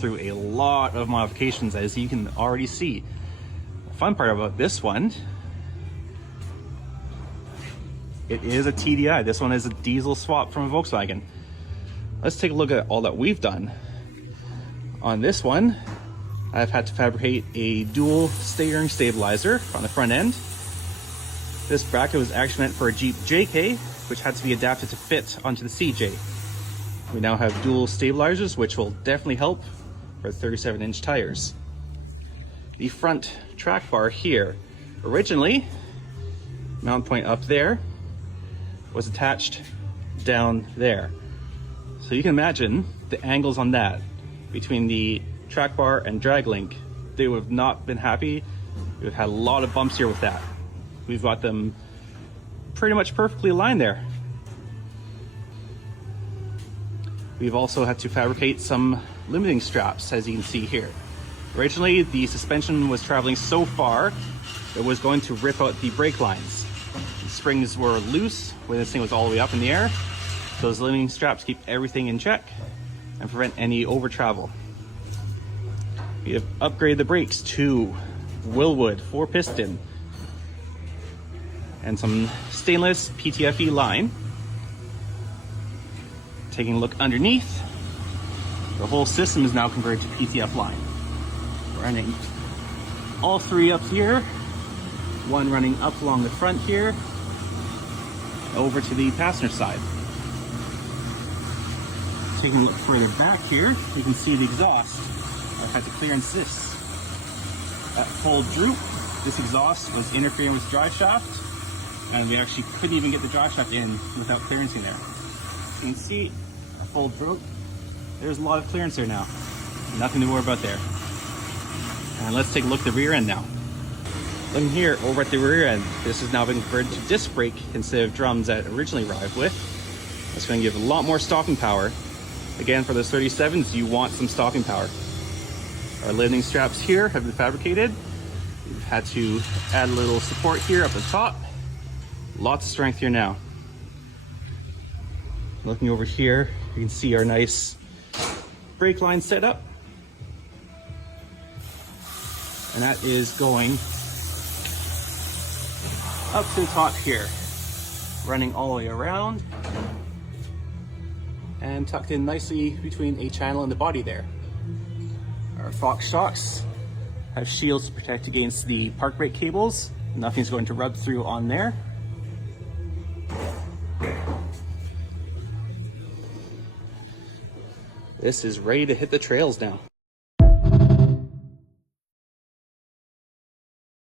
through a lot of modifications, as you can already see. The fun part about this one, it is a TDI. This one is a diesel swap from a Volkswagen. Let's take a look at all that we've done. On this one, I've had to fabricate a dual steering stabilizer on the front end. This bracket was actually meant for a Jeep JK, which had to be adapted to fit onto the CJ. We now have dual stabilizers, which will definitely help for 37-inch tires. The front track bar here, originally, mount point up there, was attached down there. So you can imagine the angles on that between the track bar and drag link. They would have not been happy. We've had a lot of bumps here with that. We've got them pretty much perfectly aligned there. We've also had to fabricate some limiting straps, as you can see here. Originally, the suspension was traveling so far, it was going to rip out the brake lines. The springs were loose when this thing was all the way up in the air. So those limiting straps keep everything in check and prevent any over travel. We have upgraded the brakes to Willwood 4-piston and some stainless PTFE line. Taking a look underneath, the whole system is now converted to PTF line. Running all three up here, one running up along the front here, over to the passenger side. Taking a look further back here, you can see the exhaust. I've had to clearance this. At full droop, this exhaust was interfering with driveshaft, and we actually couldn't even get the driveshaft in without clearance in there. You can see a full droop. There's a lot of clearance there now. Nothing to worry about there. And let's take a look at the rear end now. Looking here over at the rear end, this has now been converted to disc brake instead of drums that it originally arrived with. That's going to give a lot more stopping power. Again, for those 37s, you want some stopping power. Our limiting straps here have been fabricated. We've had to add a little support here up the top. Lots of strength here now. Looking over here, you can see our nice brake line set up. And that is going up to the top here, running all the way around and tucked in nicely between a channel and the body there. Our Fox shocks have shields to protect against the park brake cables. Nothing's going to rub through on there. This is ready to hit the trails now.